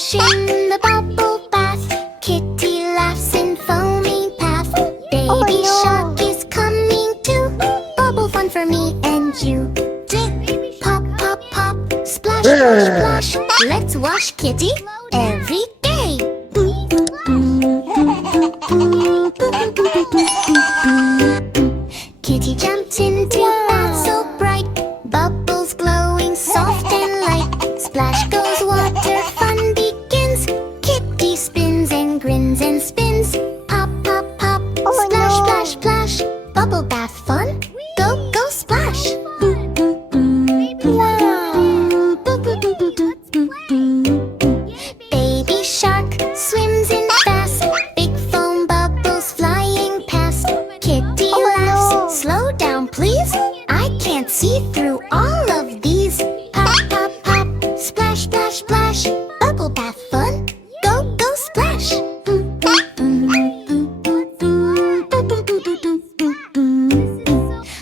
Splash in the bubble bath. Kitty laughs in foamy path. Baby shark is coming too. Bubble fun for me and you. Dip, pop, pop, pop. Splash, splash, splash. Let's wash Kitty every day. Kitty jumped into bath so bright. Bubbles glowing soft and light. Splash goes water, fun begins. Kitty spins and grins and spins. Pop, pop, pop. Splash, splash, splash. Bubble bath fun. Go, go, splash. Baby shark swims in fast. Big foam bubbles flying past. Kitty laughs. Slow down, please. I can't see through all of these. Pop, pop, pop. Splash, splash, splash. Bubble bath fun. Go, go, splash.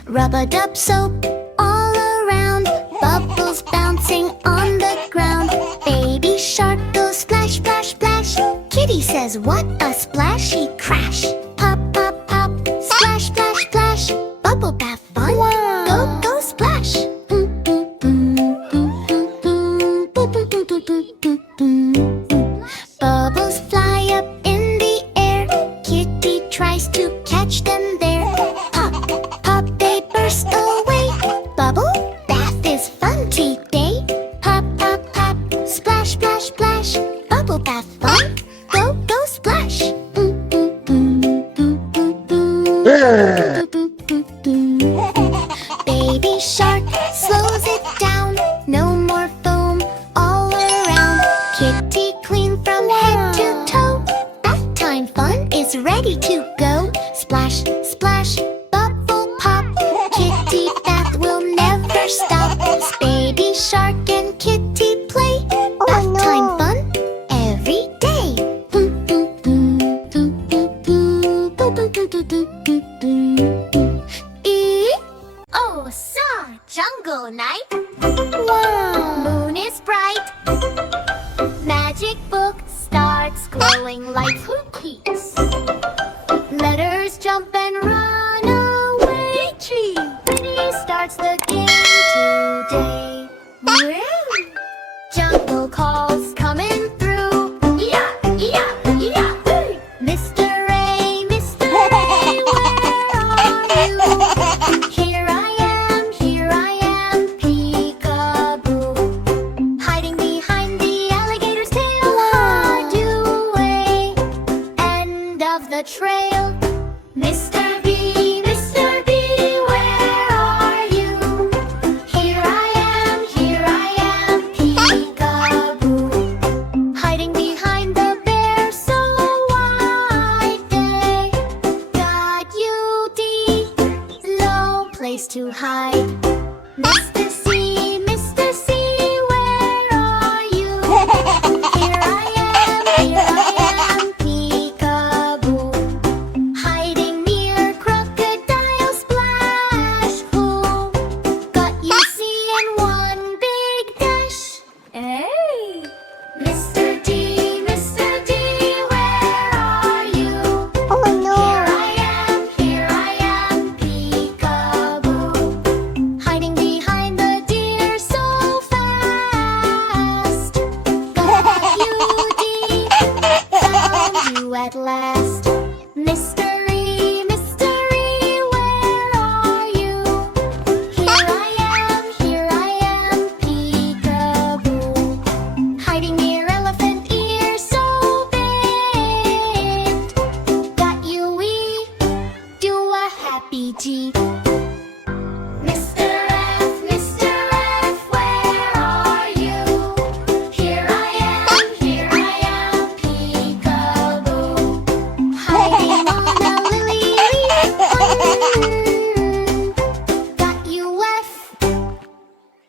Rub-a-dub soap all around. Bubbles bouncing on the ground. Baby shark goes splash, splash, splash. Kitty says, what a splashy crash. Pop, pop, pop. Splash, splash, splash. Bubble bath fun. Go, go, splash. Bubbles fly up in the air. Kitty tries to catch them there. Pop, pop, they burst away. Bubble bath is fun today. Pop, pop, pop. Splash, splash, splash. Bubble bath fun. Go, go, splash. Baby shark slows it down. No more foam all around. Kitty clean from head to toe. Bath time fun is ready to go. Splash, splash, bubble pop. Kitty bath will never stop. Baby shark and Kitty play. Bath time fun every day. Oh, saw jungle night. Wow. Moon is bright. Magic book starts glowing like cookies. Letters jump and run away. Tree Pretty starts the game today. Woo! Jungle calls coming through. Yeah, yeah, yeah. Mr. Ray, Mr. Ray, where are you? Here I am, peekaboo. Hiding behind the alligator's tail. Hide away. End of the trail. Mr. B, where are you? Here I am, peekaboo. Hiding behind the bear, so wide day. Got you, D, low place to hide. Mr. C, where are you? Here I am, peekaboo. Hiding near crocodile splash pool. Got you, C, in one big dash. Hey! Mr. D, where are you? Here I am, peekaboo. Hiding behind the deer so fast. Got you, D, found you at last. Mystery, where are you? Here I am, peekaboo. Hiding near elephant ear so bent. Got you, we do a happy G. Mr. F, where are you? Here I am, peekaboo. Hiding on a lily leaf. Got you, F,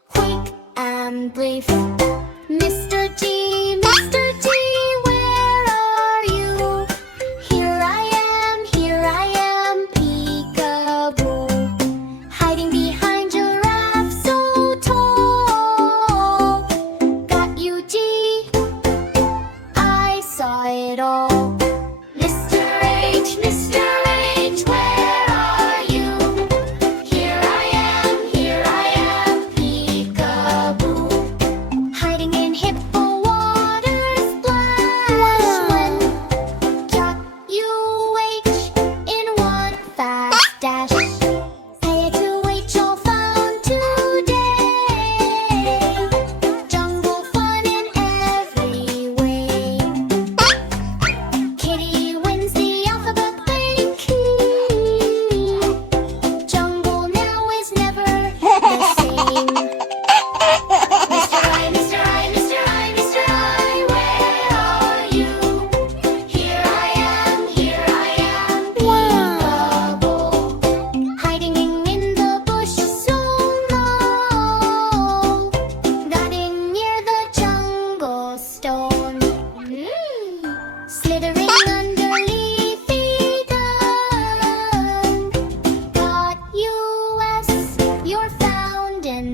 quick and brief. Mr. G, where are you? Here I am, peekaboo. Hiding behind giraffe so tall. Got you, G,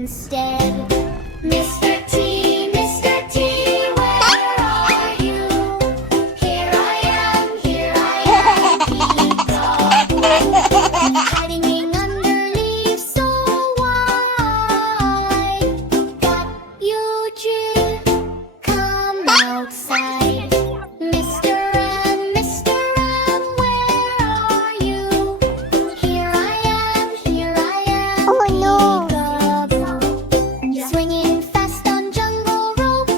instead. Mr. T, Mr. T, where are you? Here I am, peekaboo. Hiding under leaves so wide. Got you, Jill, come outside. Mr. M, where are you? Here I am, peekaboo. Swinging fast on jungle rope.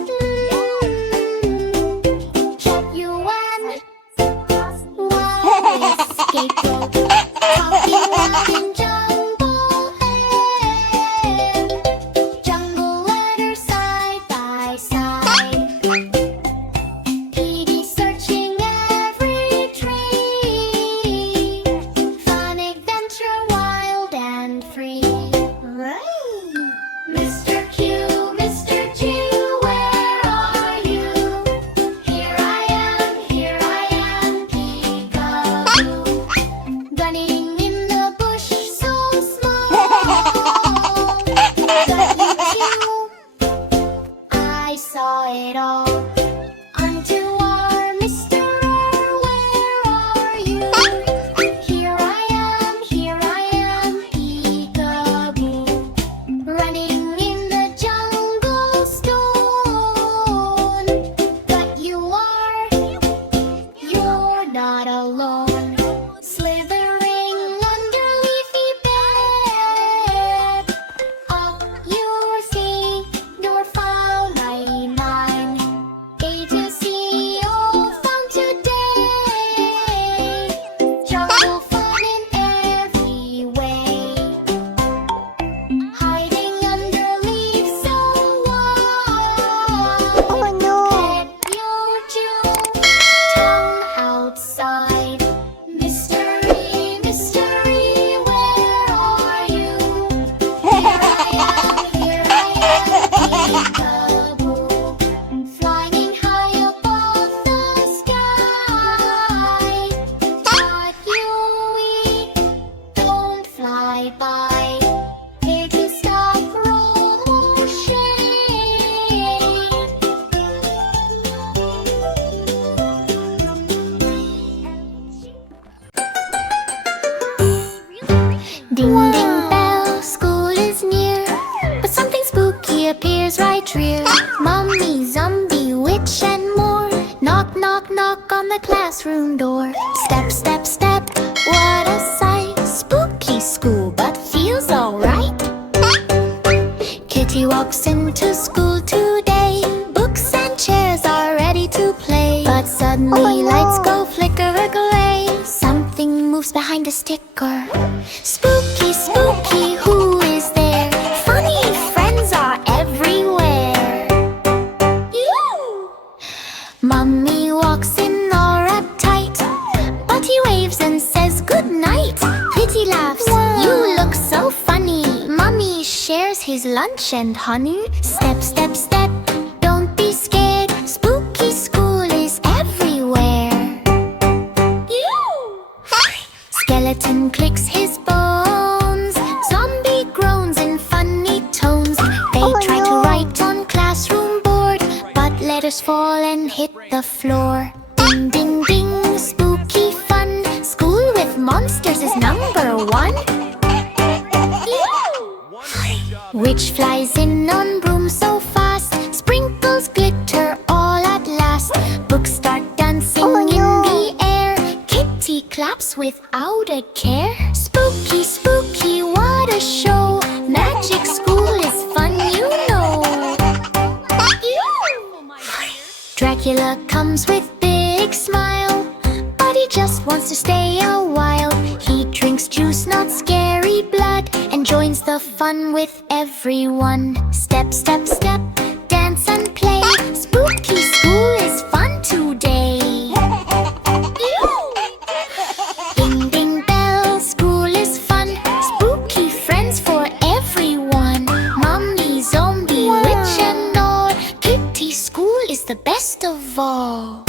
Trap you and wild escape rope. Talking loud in jungle land. Jungle letters side by side. Petey searching every tree. Fun adventure, wild and free. Mr. Q, Mr. Q, where are you? Here I am, peekaboo. Running in the bush so small. Got you, Q, I saw it all. Onto our Mr. Where are you? Here I am, peekaboo. Running in the jungle stone. But you're not alone. Slithering under leafy bed. Up you'll see your file 99. A to C, all found today. Jungle fun in every way. Hiding under leaves so wide. Pet your tongue outside. Mystery, where are you? Here I am, peekaboo. Flying high above the sky. Taught you we don't fly by. Here to stop Ding ding bell, school is near, but something spooky appears right rear. Mummy, zombie, witch and more. Knock, knock, knock on the classroom door. Step, step, step, what a sight. Spooky school, but feels alright. Kitty walks into school today. Books and chairs are ready to play. But suddenly lights go flicker-a-glay. Something moves behind a sticker. Spooky, spooky, who is there? Funny friends are everywhere. Mummy walks in all uptight, but he waves and says good night. Kitty laughs, you look so funny. Mummy shares his lunch and honey. Step, step, step, don't be scared. Spooky school is everywhere. Skeleton clicks his bones. Zombie groans in funny tones. They try to write on classroom board, but letters fall and hit the floor. Ding, ding, ding, spooky fun. School with monsters is #1. Witch flies in on broom so fast. Sprinkles glitter all at last. Books start dancing in the air. Kitty claps without a care. Spooky, spooky, what a show. Magic school is fun, you know. Dracula comes with big smile, but he just wants to stay a while. He drinks juice, not scary blood, and joins the fun with everyone. Step, step, step, dance and play. Spooky school is fun today. Ding, ding bell, school is fun. Spooky friends for everyone. Mummy, zombie, witch and all. Kitty school is the best of all.